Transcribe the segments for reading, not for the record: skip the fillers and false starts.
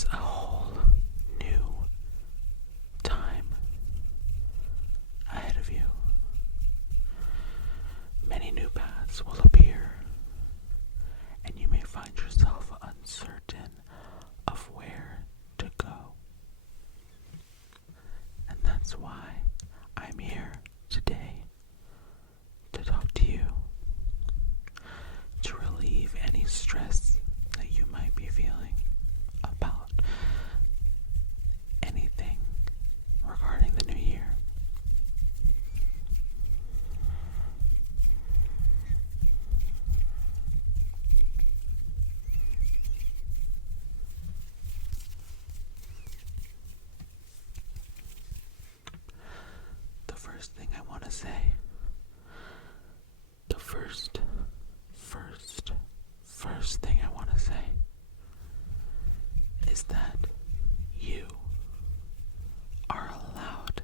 there's a whole new time ahead of you. Many new paths will appear, and you may find yourself uncertain of where to go. And that's why I'm here today to talk to you, to relieve any stress that you might be feeling about anything regarding the new year. The first thing I want to say, the first thing I want to say is that you are allowed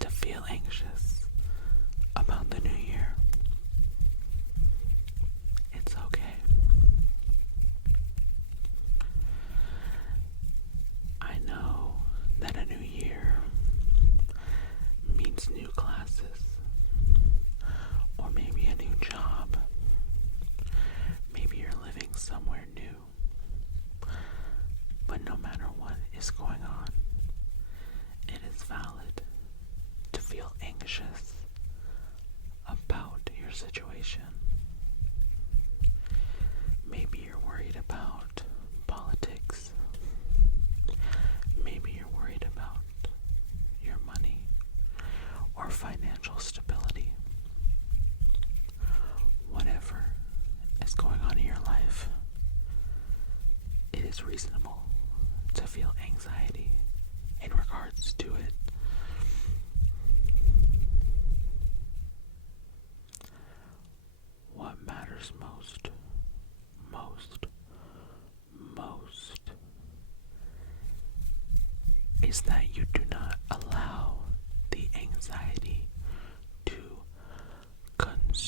to feel anxious about the new year. It's okay. I know that a new year means new classes, or maybe a new job. Maybe you're living somewhere new. But no matter what is going on, it is valid to feel anxious about your situation. Maybe you're worried about politics. Maybe you're worried about your money or financial stability. Whatever is going on in your life, it is reasonable to feel anxiety in regards to it. What matters most is that you do not allow the anxiety to consume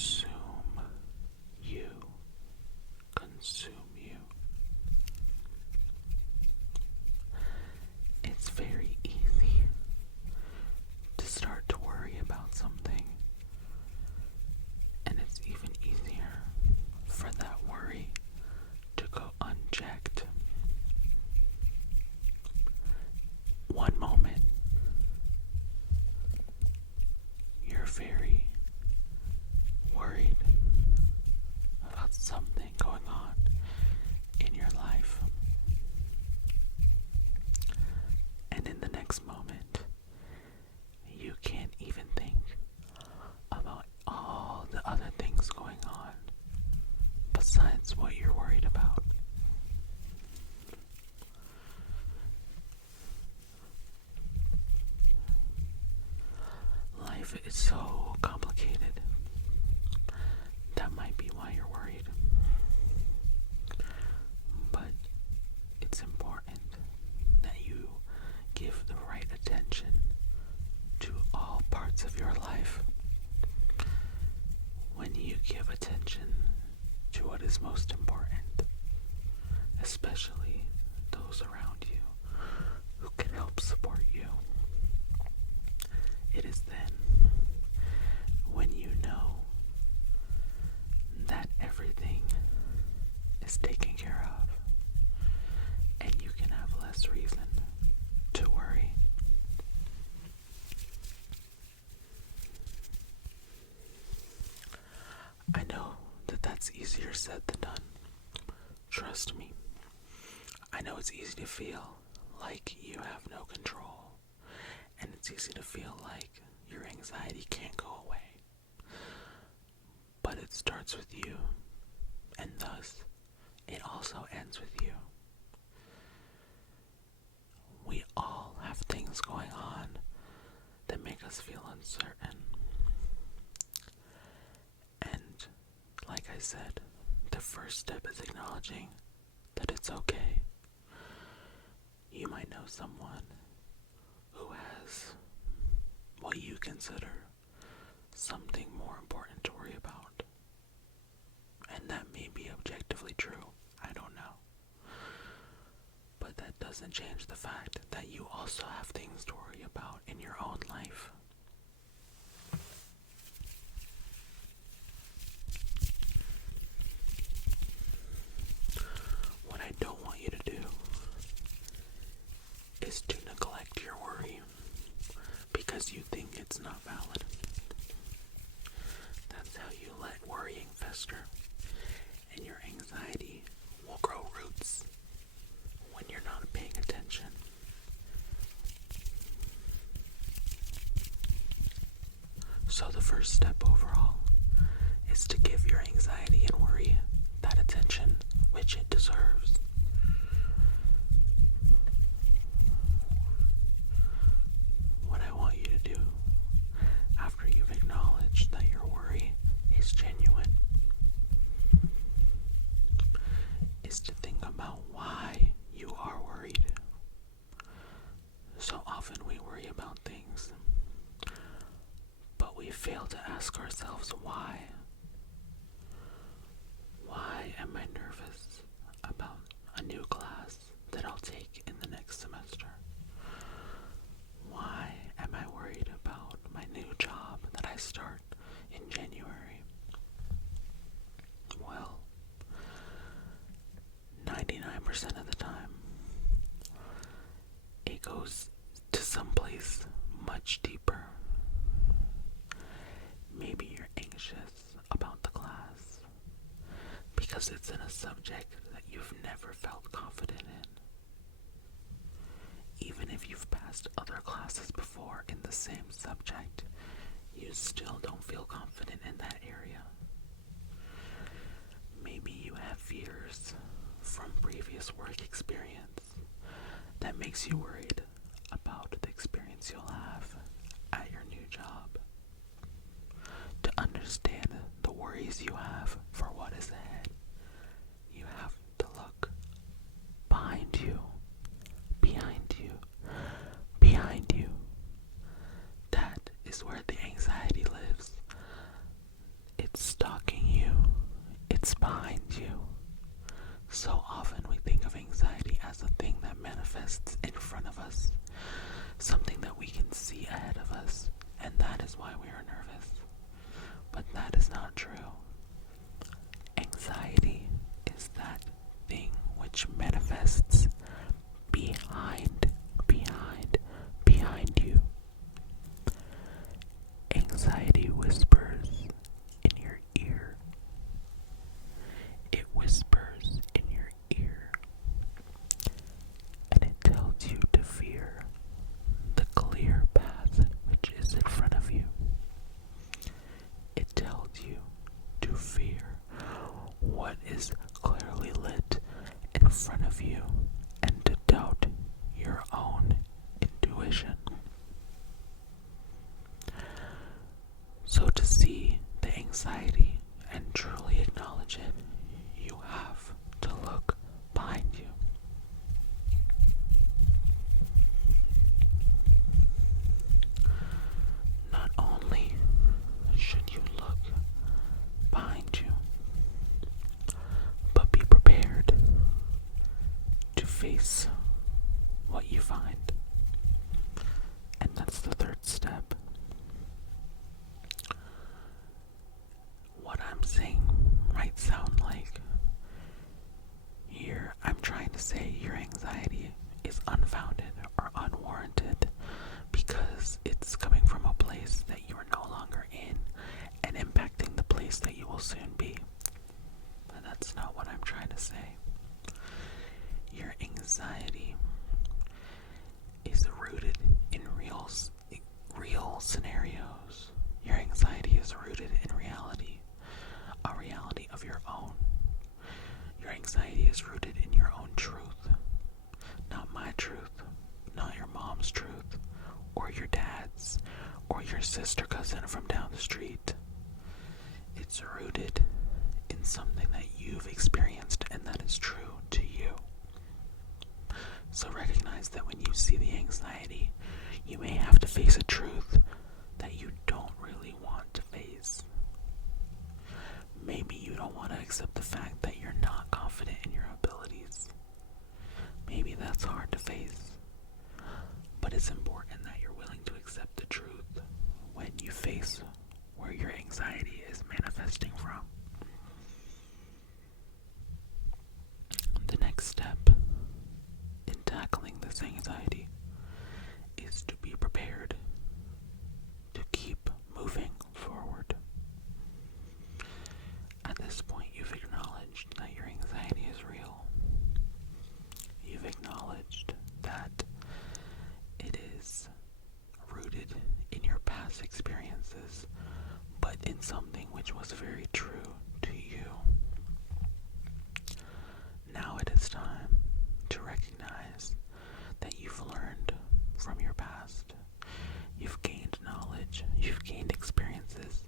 you. It's very easy to start to worry about something, and it's even easier for that worry to go unchecked. One moment, you're very worried about something going on in your life, and in the next moment, you can't even think about all the other things going on besides what you're worried about. Life is so complicated. That might be why you're worried. But it's important that you give the right attention to all parts of your life. When you give attention to what is most important, especially those around you who can help support you, it is then when you know that everything is taken care of and you can have less reason to worry. I know that that's easier said than done. Trust me. I know it's easy to feel like you have no control, and it's easy to feel like your anxiety can't go away. But it starts with you, and thus, it also ends with you. We all have things going on that make us feel uncertain. And, like I said, the first step is acknowledging that it's okay. You might know someone who has what you consider something more important to worry about. And that may be objectively true. I don't know. But that doesn't change the fact that you also have things to worry about in your own life. What I don't want you to do is to neglect your worry because you think it's not valid. That's how you let worrying fester, and your anxiety will grow roots when you're not paying attention. So the first step overall is to give your anxiety and worry that attention which it deserves. What I want you to do after you've acknowledged that your worry is genuine is to think about why you are worried. So often we worry about things, but we fail to ask ourselves why. Why am I nervous about a new class that I'll take in the next semester? Why am I worried about my new job that I start in January? Well, 99% of the time, it goes to someplace much deeper. Maybe you're anxious about the class because it's in a subject that you've never felt confident in. Even if you've passed other classes before in the same subject, you still don't feel confident in that area. Maybe you have fears from previous work experience that makes you worried about the experience you'll have at your new job. To understand the worries you have for what is ahead, you have to look behind you, behind you, behind you. That is where the anxiety lives. It's stalking you. It's behind you. So often we think of anxiety as a thing that manifests in front of us, something that we can see ahead of us, and that is why we are nervous. But that is not true. Anxiety is that thing which manifests behind you. Anxiety whispers in your ear. It whispers in your ear, and it tells you to fear the clear path which is in front of you. It tells you to fear what is clearly lit in front of you and to doubt your own intuition. So to see the anxiety and truly acknowledge it, you have to look behind you. Not only should you look behind you, but be prepared to face what you find. And that's the third step. What I'm saying might sound like I'm trying to say your anxiety is unfounded or unwarranted because it's coming from a place that you are no longer in and impacting the place that you will soon be. But that's not what I'm trying to say. Your anxiety is rooted in real scenarios. Your anxiety is rooted in reality, a reality of your own. Your anxiety is rooted in your own truth, not my truth, not your mom's truth, or your dad's, or your sister cousin from down the street. It's rooted in something that you've experienced and that is true to you. So recognize that when you see the anxiety, you may have to face a truth that you don't really want to face. Maybe you don't want to accept the fact that you're not confident in your abilities. Maybe that's hard to is important that you're willing to accept the truth when you face where your anxiety is manifesting from. The next step in tackling this anxiety is to be prepared to keep moving forward. At this point, you've acknowledged that your anxiety is real. You've acknowledged that it is rooted in your past experiences, but in something which was very true to you. Now it is time to recognize that you've learned from your past. You've gained knowledge, you've gained experiences,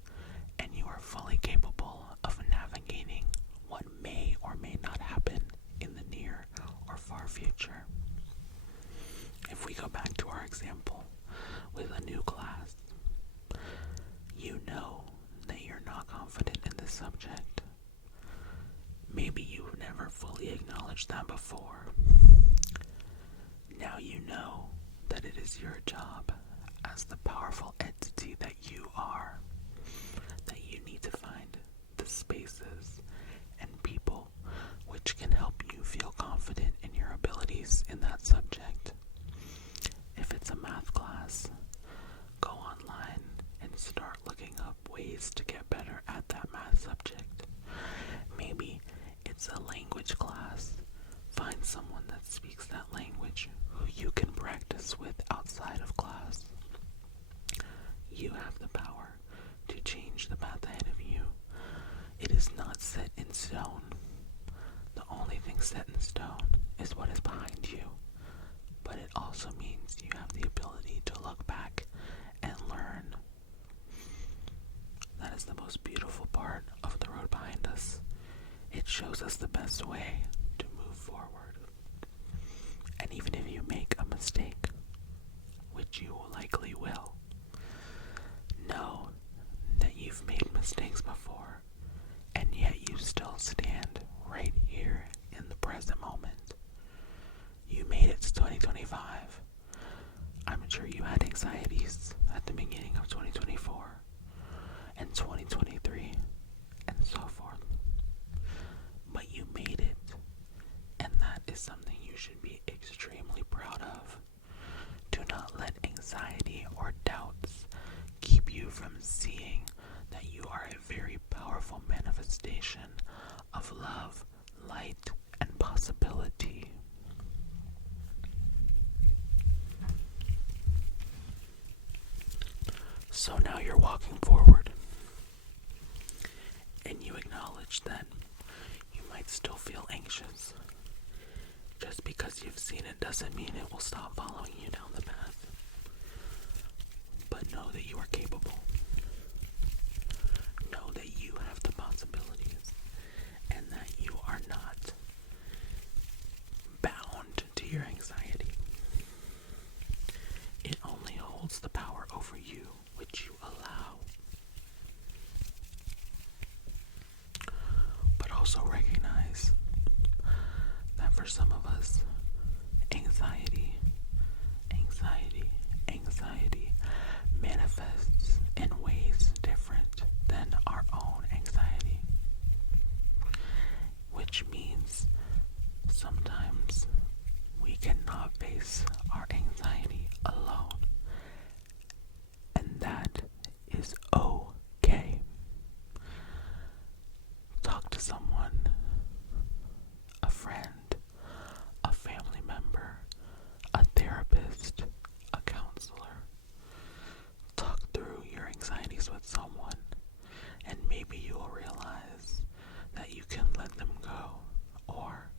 and you are fully capable of navigating what may or may not happen in the near or far future. If we go back to our example with a new class, you know that you're not confident in this subject. Maybe you've never fully acknowledged that before. Now you know that it is your job as the powerful entity that you are, that you need to find the spaces and people which can help you feel confident in your abilities in that subject. If it's a math class, go online and start looking up ways to get better at that math subject. Maybe it's a language class. Find someone that speaks that language who you can practice with outside of class. You have the power to change the path ahead of you. It is not set in stone. The only thing set in stone is what is behind you. But it also means you have the ability to look back and learn. That is the most beautiful part of the road behind us. It shows us the best way to move forward. And even if you make a mistake, which you likely will, know that you've made mistakes before, and yet you still stand right here in the present moment. You made it to 2025. I'm sure you had anxieties at the beginning of 2024 and 2023 and so forth. But you made it, and that is something you should be extremely proud of. Do not let anxiety or doubts keep you from seeing that you are a very powerful manifestation of love, light, and possibility. So now you're walking forward, and you acknowledge that you might still feel anxious. Just because you've seen it doesn't mean it will stop following you down the path. But know that you are capable. Know that you have the possibilities, and that you are not bound to your anxiety. It only holds the power over you which you allow. But also recognize that for some of us, anxiety manifests in ways different than our own anxiety, which means sometimes we cannot face our anxiety alone, and that is okay. Talk to someone, a friend, a family member, a therapist, a counselor. Talk through your anxieties with someone, and maybe you will realize that you can let them go, or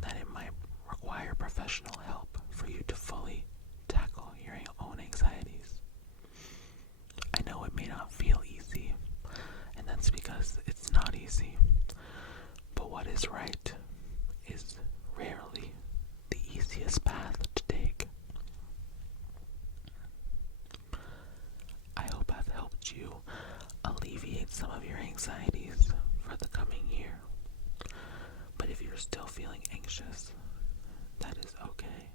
that it might require professional help for you to fully tackle your own anxieties. I know it may not feel easy, and that's because it's not easy. But what is right is rarely the easiest path to take. I hope I've helped you alleviate some of your anxieties for the coming year. But if you're still feeling anxious, that is okay.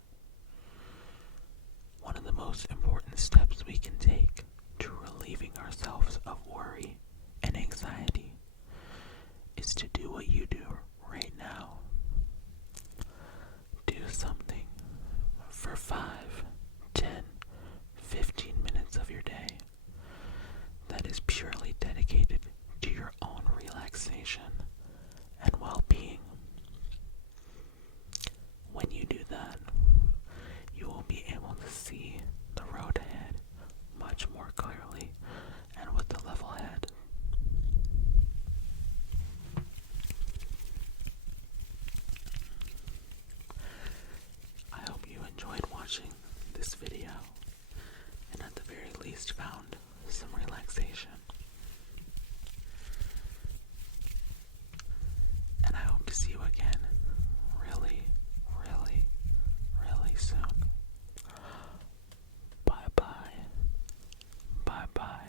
One of of the most important steps we can take to relieving ourselves of worry and anxiety is to do what you do right now. Do something for 5, 10, 15 minutes of your day that is purely dedicated to your own relaxation and well-being. When you do that, you will be able to see the road ahead much more clearly and with a level head. I hope you enjoyed watching this video and at the very least found some relaxation. And I hope to see you again really, really, really soon. Bye bye. Bye bye.